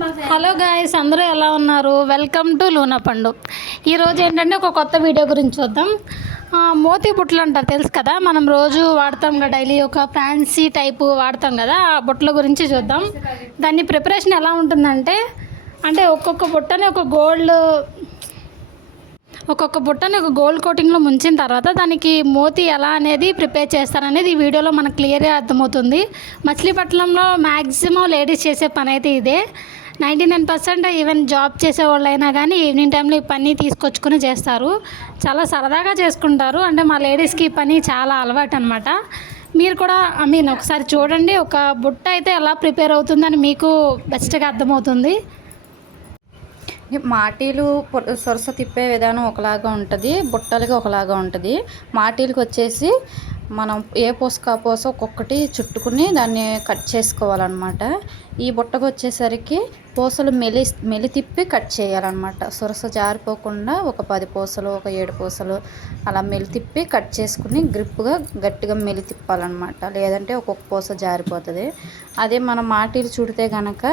Hello guys, అందరూ ఎలా ఉన్నారు? వెల్కమ్ టు లూనా పండు. ఈరోజు ఏంటంటే ఒక కొత్త వీడియో గురించి చూద్దాం. మోతీ బుట్టలు అంటారు, తెలుసు కదా, మనం రోజు వాడతాం కదా, డైలీ ఒక ఫ్యాన్సీ టైపు వాడతాం కదా, ఆ బుట్టల గురించి చూద్దాం. దాని ప్రిపరేషన్ ఎలా ఉంటుందంటే, ఒక్కొక్క బుట్టని ఒక గోల్డ్ కోటింగ్లో ముంచిన తర్వాత దానికి మోతీ ఎలా అనేది ప్రిపేర్ చేస్తారనేది ఈ వీడియోలో మనకు క్లియర్గా అర్థమవుతుంది. మచిలీపట్నంలో మ్యాక్సిమం లేడీస్ చేసే పని అయితే ఇదే. 99% ఈవెన్ జాబ్ చేసే వాళ్ళు అయినా కానీ ఈవినింగ్ టైంలో ఈ పని తీసుకొచ్చుకొని చేస్తారు. చాలా సరదాగా చేసుకుంటారు. అంటే మా లేడీస్కి ఈ పని చాలా అలవాటు అనమాట. మీరు కూడా ఒకసారి చూడండి. ఒక బుట్ట అయితే ఎలా ప్రిపేర్ అవుతుందని మీకు బెస్ట్గా అర్థమవుతుంది. మాటీలు సొరస తిప్పే విధానం ఒకలాగా ఉంటుంది, బుట్టలకి ఒకలాగా ఉంటుంది. మాటీలకు వచ్చేసి మనం ఏ పూస పూస ఒక్కొక్కటి చుట్టుకుని దాన్ని కట్ చేసుకోవాలన్నమాట. ఈ బుట్టకు వచ్చేసరికి పూసలు మెలి తిప్పి కట్ చేయాలన్నమాట. సొరస జారిపోకుండా ఒక 10 పూసలు, ఒక 7 పూసలు అలా మెలి తిప్పి కట్ చేసుకుని గ్రిప్గా గట్టిగా మెలి తిప్పాలన్నమాట. లేదంటే ఒక్కొక్క పూస జారిపోతుంది. అదే మనం మాటీలు చుడితే కనుక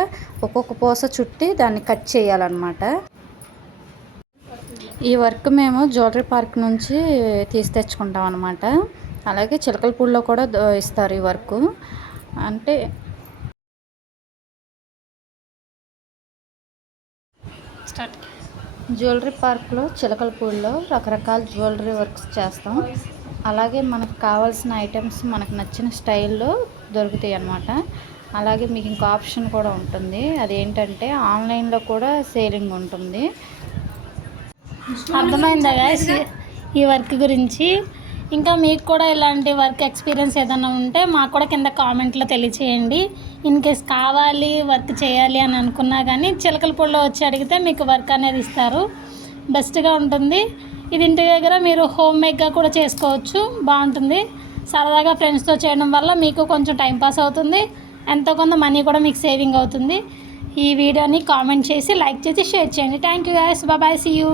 ఒక్కొక్క పూస చుట్టి దాన్ని కట్ చేయాలన్నమాట. ఈ వర్క్ మేము జ్యువెలరీ పార్క్ నుంచి తీసి తెచ్చుకుంటాం అన్నమాట. అలాగే చిలకలపూడిలో కూడా ఇస్తారు ఈ వర్క్. అంటే జ్యువెలరీ పార్క్లో చిలకలపూడిలో రకరకాల జ్యువెలరీ వర్క్స్ చేస్తాం. అలాగే మనకు కావాల్సిన ఐటమ్స్ మనకు నచ్చిన స్టైల్లో దొరుకుతాయి అన్నమాట. అలాగే మీకు ఇంకో ఆప్షన్ కూడా ఉంటుంది, అదేంటంటే ఆన్లైన్లో కూడా సేలింగ్ ఉంటుంది. అర్థమైందా గాయ్స్ ఈ వర్క్ గురించి? ఇంకా మీకు కూడా ఇలాంటి వర్క్ ఎక్స్పీరియన్స్ ఏదైనా ఉంటే మాకు కూడా కింద కామెంట్లో తెలియచేయండి. ఇన్ కేస్ కావాలి, వర్క్ చేయాలి అని అనుకున్నా కానీ చిలకలపూడిలో వచ్చి అడిగితే మీకు వర్క్ అనేది ఇస్తారు. బెస్ట్గా ఉంటుంది. ఇది ఇంటి దగ్గర మీరు హోమ్ మేక్గా కూడా చేసుకోవచ్చు, బాగుంటుంది. సరదాగా ఫ్రెండ్స్తో చేయడం వల్ల మీకు కొంచెం టైంపాస్ అవుతుంది, ఎంతో కొంత మనీ కూడా మీకు సేవింగ్ అవుతుంది. ఈ వీడియోని కామెంట్ చేసి, లైక్ చేసి, షేర్ చేయండి. Thank you guys, bye, see you.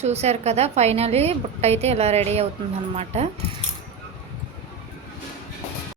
చూసారు కదా, ఫైనలీ బుట్ట అయితే ఇలా రెడీ అవుతుందన్నమాట.